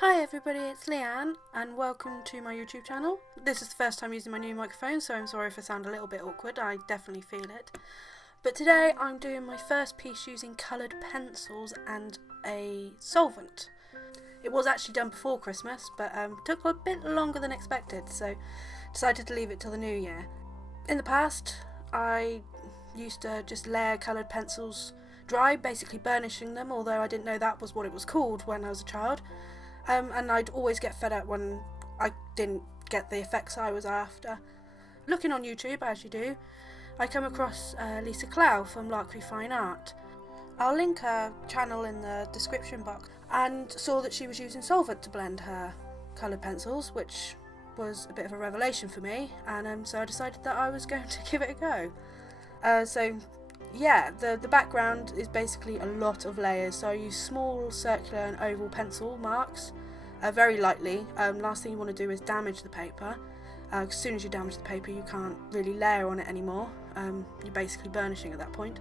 Hi everybody, it's Leanne and welcome to my YouTube channel. This is the first time using my new microphone, so I'm sorry if I sound a little bit awkward, I definitely feel it. But today I'm doing my first piece using coloured pencils and a solvent. It was actually done before Christmas, but took a bit longer than expected, so decided to leave it till the new year. In the past, I used to just layer coloured pencils dry, basically burnishing them, although I didn't know that was what it was called when I was a child. And I'd always get fed up when I didn't get the effects I was after. Looking on YouTube, as you do, I come across Lisa Clow from Larkry Fine Art. I'll link her channel in the description box, and saw that she was using solvent to blend her coloured pencils, which was a bit of a revelation for me, and so I decided that I was going to give it a go. Yeah, the background is basically a lot of layers, so I use small circular and oval pencil marks very lightly. Last thing you want to do is damage the paper. As soon as you damage the paper you can't really layer on it anymore. You're basically burnishing at that point.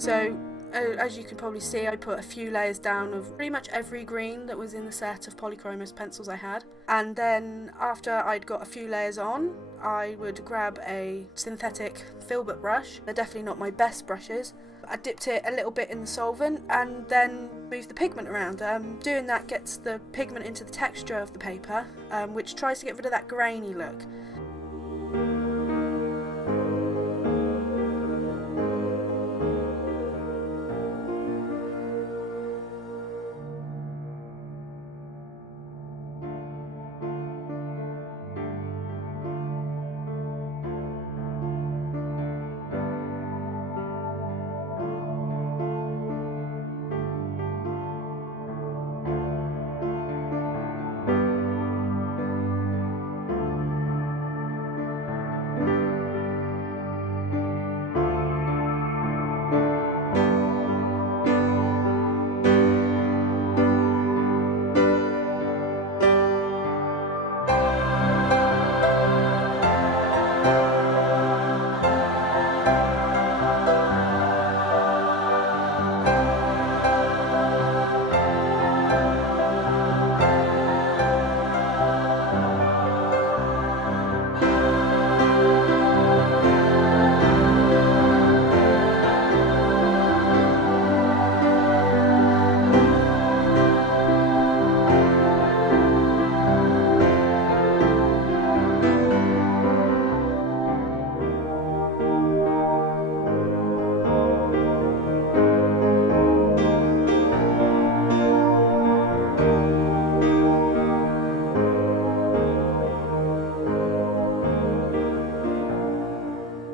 So, as you can probably see, I put a few layers down of pretty much every green that was in the set of Polychromos pencils I had. And then after I'd got a few layers on, I would grab a synthetic filbert brush. They're definitely not my best brushes. I dipped it a little bit in the solvent and then moved the pigment around. Doing that gets the pigment into the texture of the paper, which tries to get rid of that grainy look.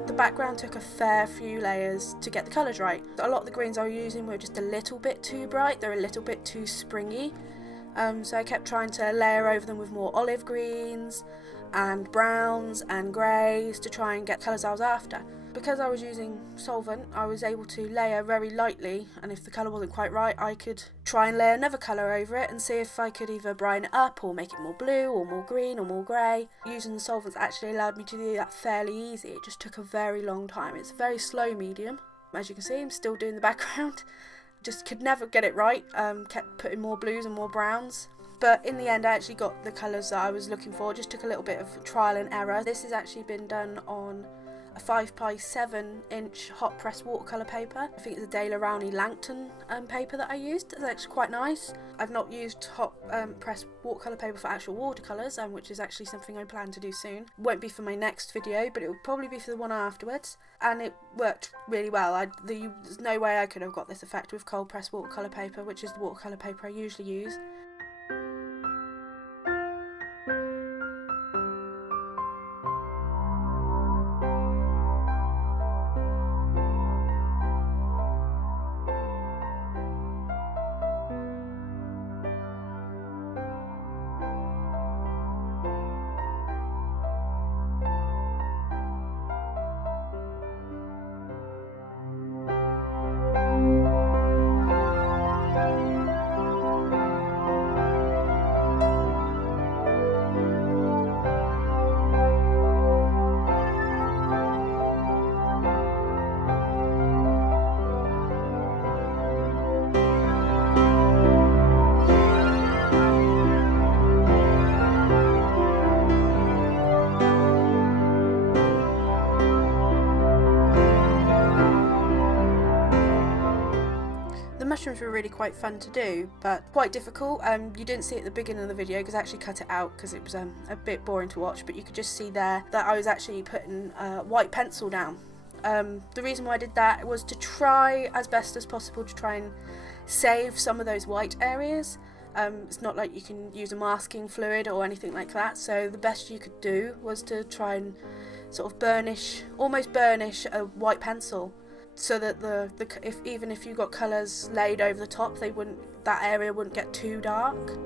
The background took a fair few layers to get the colours right. A lot of the greens I was using were just a little bit too bright, they're a little bit too springy, so I kept trying to layer over them with more olive greens and browns and greys to try and get colours I was after. Because I was using solvent, I was able to layer very lightly, and if the colour wasn't quite right I could try and layer another colour over it and see if I could either brighten it up or make it more blue or more green or more grey. Using the solvents actually allowed me to do that fairly easy. It just took a very long time. It's a very slow medium. As you can see, I'm still doing the background. Just could never get it right, kept putting more blues and more browns. But in the end I actually got the colours that I was looking for. Just took a little bit of trial and error. This has actually been done on a 5x7 inch hot press watercolour paper. I think it's a Rowney Langton paper that I used. It's actually quite nice. I've not used hot press watercolour paper for actual watercolours, which is actually something I plan to do soon. Won't be for my next video, but it will probably be for the one afterwards. And it worked really well. There's no way I could have got this effect with cold press watercolour paper, which is the watercolour paper I usually use. the mushrooms were really quite fun to do, but quite difficult. You didn't see it at the beginning of the video because I actually cut it out because it was a bit boring to watch, but you could just see there that I was actually putting white pencil down. The reason why I did that was to try as best as possible to try and save some of those white areas. It's not like you can use a masking fluid or anything like that, so the best you could do was to try and sort of almost burnish a white pencil, so that even if you got colours laid over the top, that area wouldn't get too dark.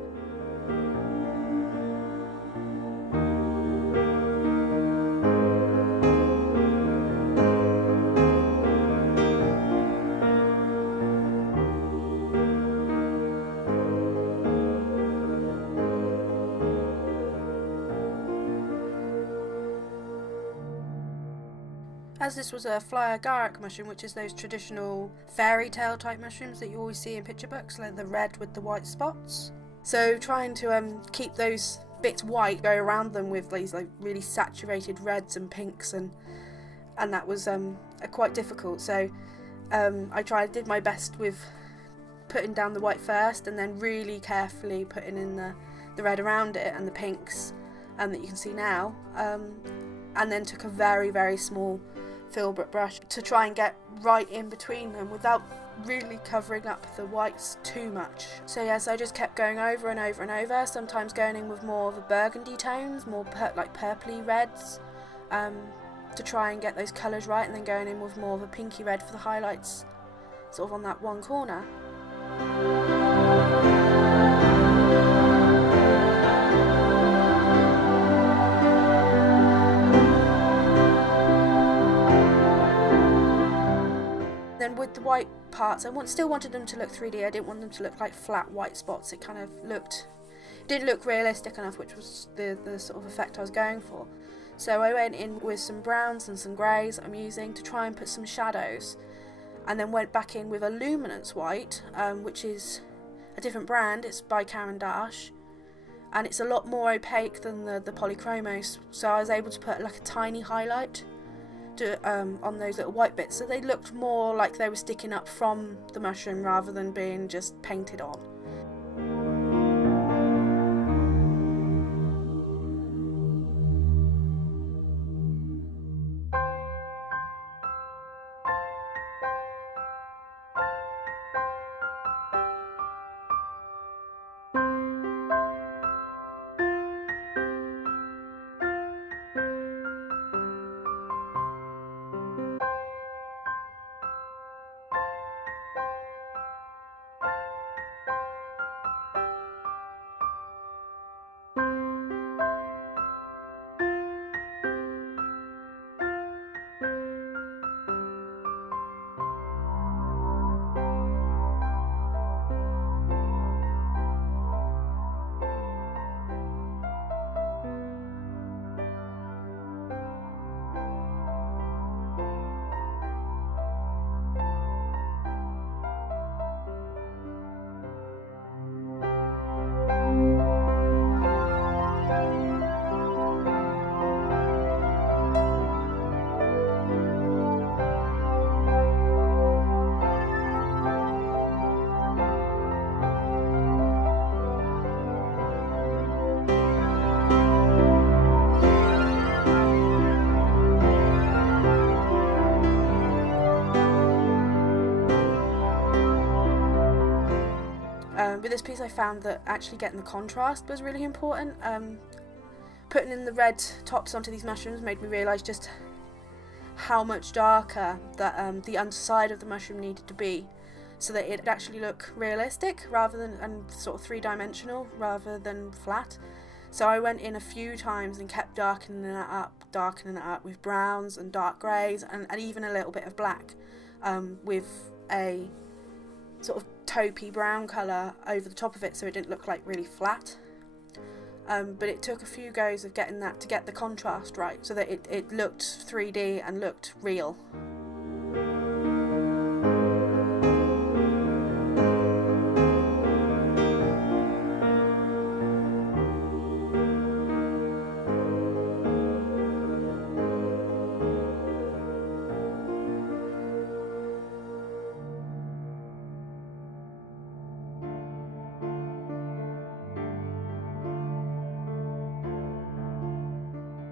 As this was a Fly Agaric mushroom, which is those traditional fairy tale type mushrooms that you always see in picture books, like the red with the white spots. So trying to keep those bits white, go around them with these like really saturated reds and pinks, and that was quite difficult. So I did my best with putting down the white first, and then really carefully putting in the red around it and the pinks that you can see now, and then took a very, very small filbert brush to try and get right in between them without really covering up the whites too much. So yes, I just kept going over and over and over, sometimes going in with more of the burgundy tones, more like purpley reds, to try and get those colours right, and then going in with more of a pinky red for the highlights, sort of on that one corner. Then with the white parts, I still wanted them to look 3D. I didn't want them to look like flat white spots. It kind of didn't look realistic enough, which was the sort of effect I was going for. So I went in with some browns and some greys I'm using to try and put some shadows, and then went back in with a Luminance white, which is a different brand. It's by Caran, and it's a lot more opaque than the Polychromos, so I was able to put like a tiny highlight on those little white bits, so they looked more like they were sticking up from the mushroom rather than being just painted on. With this piece I found that actually getting the contrast was really important. Putting in the red tops onto these mushrooms made me realise just how much darker that the underside of the mushroom needed to be, so that it actually look realistic rather than and sort of three-dimensional rather than flat. So I went in a few times and kept darkening it up with browns and dark greys and even a little bit of black, with a sort of taupey brown colour over the top of it, so it didn't look like really flat. But it took a few goes of getting that to get the contrast right, so that it looked 3D and looked real.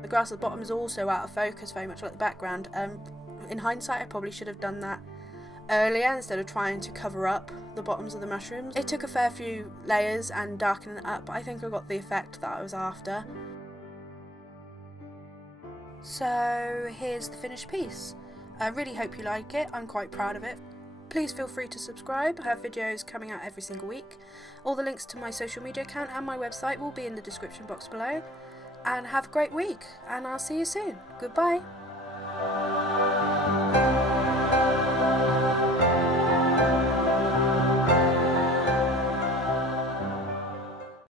The grass at the bottom is also out of focus, very much like the background. In hindsight, I probably should have done that earlier instead of trying to cover up the bottoms of the mushrooms. It took a fair few layers and darkening it up, but I think I got the effect that I was after. So here's the finished piece. I really hope you like it. I'm quite proud of it. Please feel free to subscribe. I have videos coming out every single week. All the links to my social media account and my website will be in the description box below. And have a great week, and I'll see you soon. Goodbye.